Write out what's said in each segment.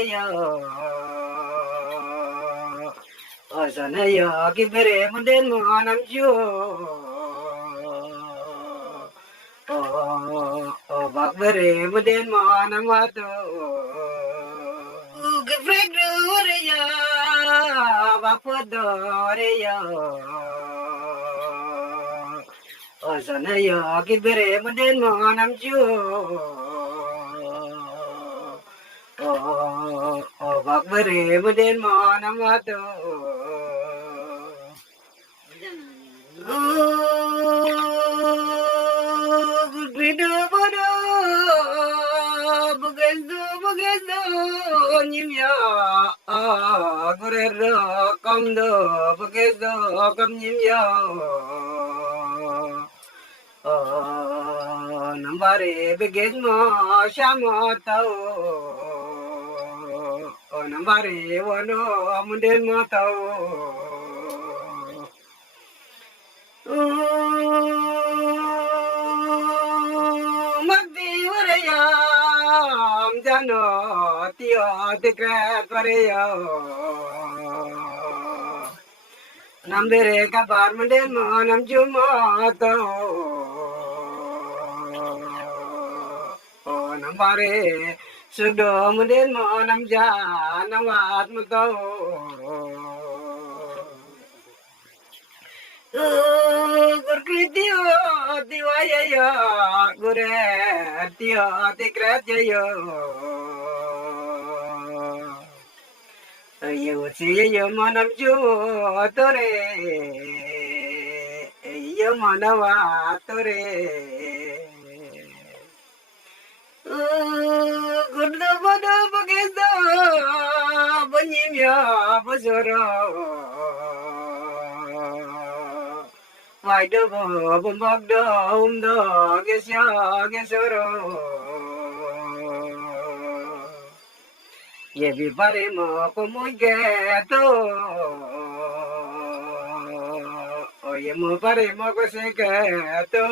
Oreya Asanaya Kibere Munden Manam Ju Bakbere Munden Manam Wato Gifredoreya Bapodoreya Asanaya Kibere Munden Manam Ju Bakbere Munden Manam Wato Gupido bodo, bugezo, nyimya, gurero kamdo, bugezo kam nyimya, nambare bugez mo shamo tao, nambare wano munden mo tao. Magdi warayam jano tiyo tikret warayam nambere kabar munden mo nam jumato nambare sudo munden mo nam janawat mo to Gurkritio diwaya gure tio tikratyo yo siyo manam ju tore yo manawa tore gurdo bodo bagedo banyimya bosoro Why do bumbagdo umdo gesya gesoro Ye vi pare mo como geto Oye mo pare mo ko se geto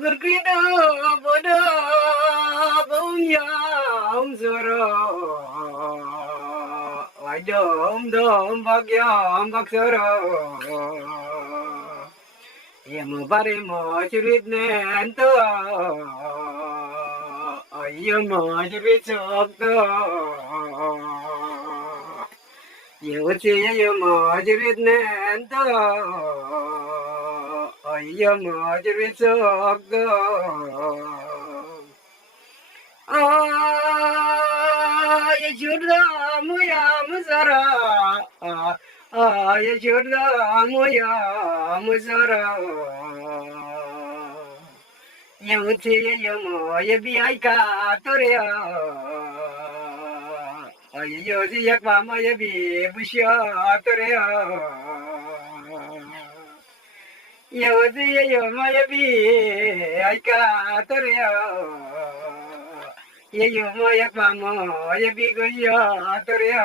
Gurkido bodo bumya umzoro Dom bagyam baksoro Yemo baremo churit nento Yemo churit sokto Yewati yemo churit nento Yemo churit sokto Yajurda moya muzara Yajurda moya muzara Yamuti yamo yabi aika torea Yosi yakma yabi busha torea Yosi yamo yabi aika torea Ye yo mo ya pa mo ye bi go yo torea